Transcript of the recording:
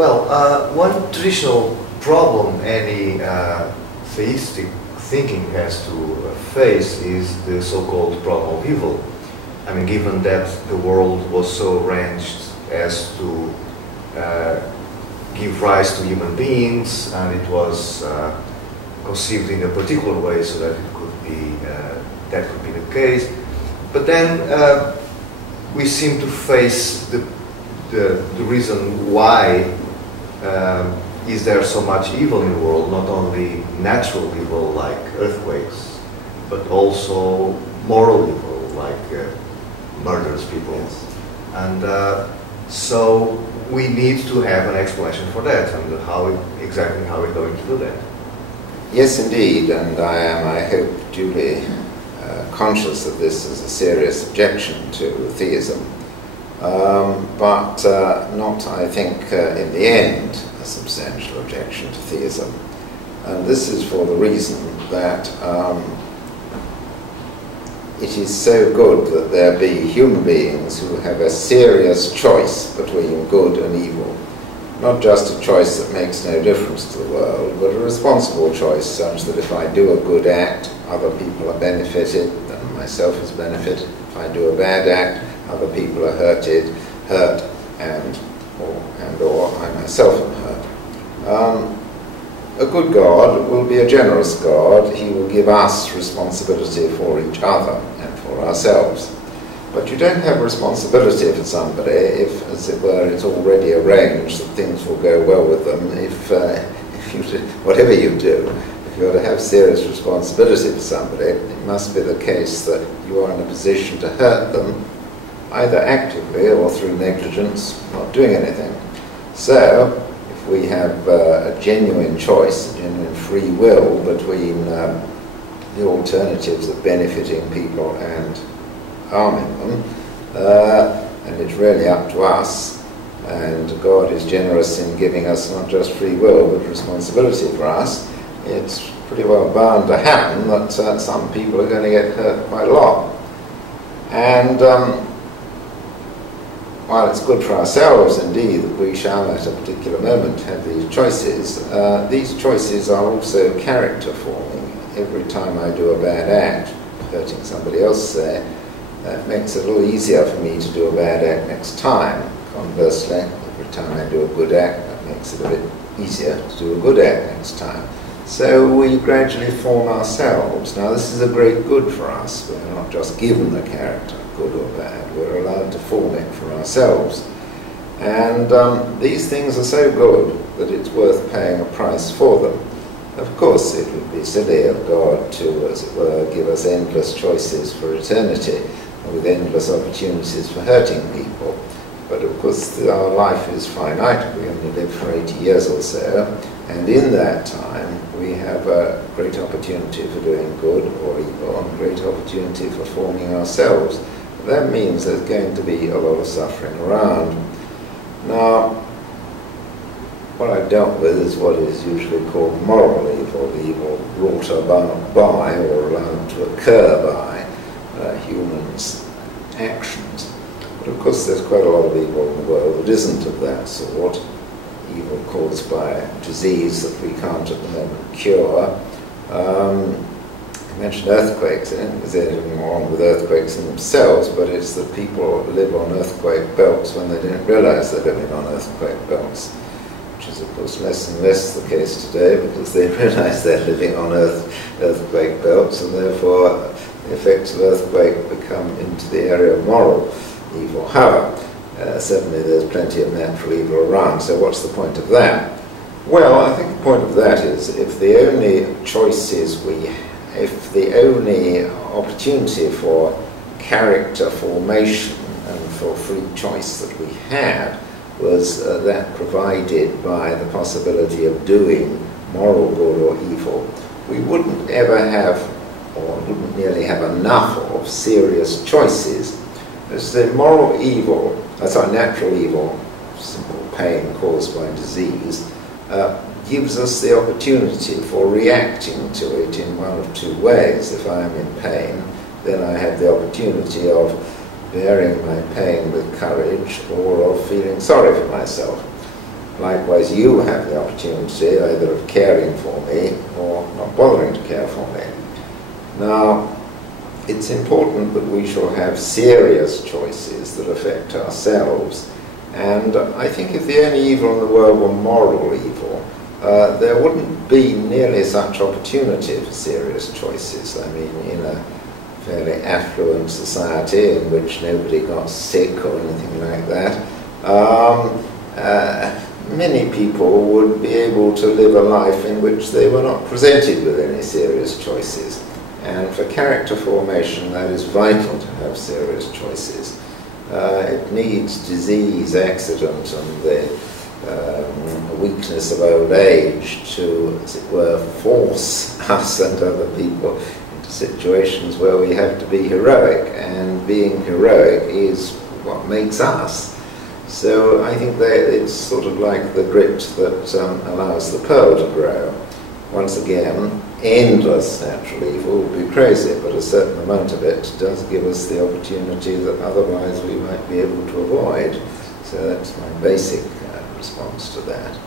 Well, one traditional problem any theistic thinking has to face is the so-called problem of evil. I mean, given that the world was so arranged as to give rise to human beings, and it was conceived in a particular way so that it could be that could be the case. But then we seem to face the reason why is there so much evil in the world, not only natural evil like earthquakes, but also moral evil like murders people. Yes. And so we need to have an explanation for that, and exactly how we're going to do that. Yes, indeed, and I am, I hope, duly conscious that this is a serious objection to theism, but not, I think, in the end, a substantial objection to theism. And this is for the reason that it is so good that there be human beings who have a serious choice between good and evil. Not just a choice that makes no difference to the world, but a responsible choice such that if I do a good act, other people are benefited, and myself is benefited. If I do a bad act, other people are hurt, and or I myself am hurt. A good God will be a generous God. He will give us responsibility for each other and for ourselves. But you don't have responsibility for somebody if, as it were, it's already arranged that things will go well with them. If you do, whatever you do, if you are to have serious responsibility for somebody, it must be the case that you are in a position to hurt them, either actively or through negligence, not doing anything. So, if we have a genuine choice, a genuine free will between the alternatives of benefiting people and harming them, and it's really up to us, and God is generous in giving us not just free will but responsibility for us, it's pretty well bound to happen that some people are going to get hurt quite a lot. And while it's good for ourselves indeed that we shall at a particular moment have these choices are also character forming. Every time I do a bad act, hurting somebody else, say, that makes it a little easier for me to do a bad act next time. Conversely, every time I do a good act, that makes it a bit easier to do a good act next time. So we gradually form ourselves. Now this is a great good for us. We're not just given the character, good or bad. We're allowed to form it for ourselves. And these things are so good that it's worth paying a price for them. Of course, it would be silly of God to, as it were, give us endless choices for eternity, with endless opportunities for hurting people. But of course our life is finite. We only live for 80 years or so, and in that time we have a great opportunity for doing good or evil, and great opportunity for forming ourselves. That means there's going to be a lot of suffering around. Now, what I've dealt with is what is usually called moral evil, evil wrought by or allowed to occur by humans' actions. But of course there's quite a lot of evil in the world that isn't of that sort. Evil caused by disease that we can't at the moment cure. I mentioned earthquakes. I don't think there's anything wrong with earthquakes in themselves, but it's that people live on earthquake belts when they don't realise they're living on earthquake belts, which is of course less and less the case today because they realise they're living on earthquake belts, and therefore the effects of earthquake become into the area of moral evil. However, certainly there's plenty of natural evil around, so what's the point of that? Well, I think the point of that is if the only choices if the only opportunity for character formation and for free choice that we had was that provided by the possibility of doing moral good or evil, we wouldn't ever have, or wouldn't nearly have enough of serious choices. As the moral evil, natural evil, simple pain caused by disease, gives us the opportunity for reacting to it in one of two ways. If I am in pain, then I have the opportunity of bearing my pain with courage or of feeling sorry for myself. likewise you have the opportunity either of caring for me or not bothering to care for me. Now, it's important that we shall have serious choices that affect ourselves, and I think if the only evil in the world were moral evil, there wouldn't be nearly such opportunity for serious choices. I mean, in a fairly affluent society in which nobody got sick or anything like that, many people would be able to live a life in which they were not presented with any serious choices. And for character formation, that is vital to have serious choices. It needs disease, accident, and the weakness of old age to, as it were, force us and other people into situations where we have to be heroic, and being heroic is what makes us. So I think that it's sort of like the grit that allows the pearl to grow. Once again, endless natural evil would be crazy, but a certain amount of it does give us the opportunity that otherwise we might be able to avoid. So that's my basic response to that.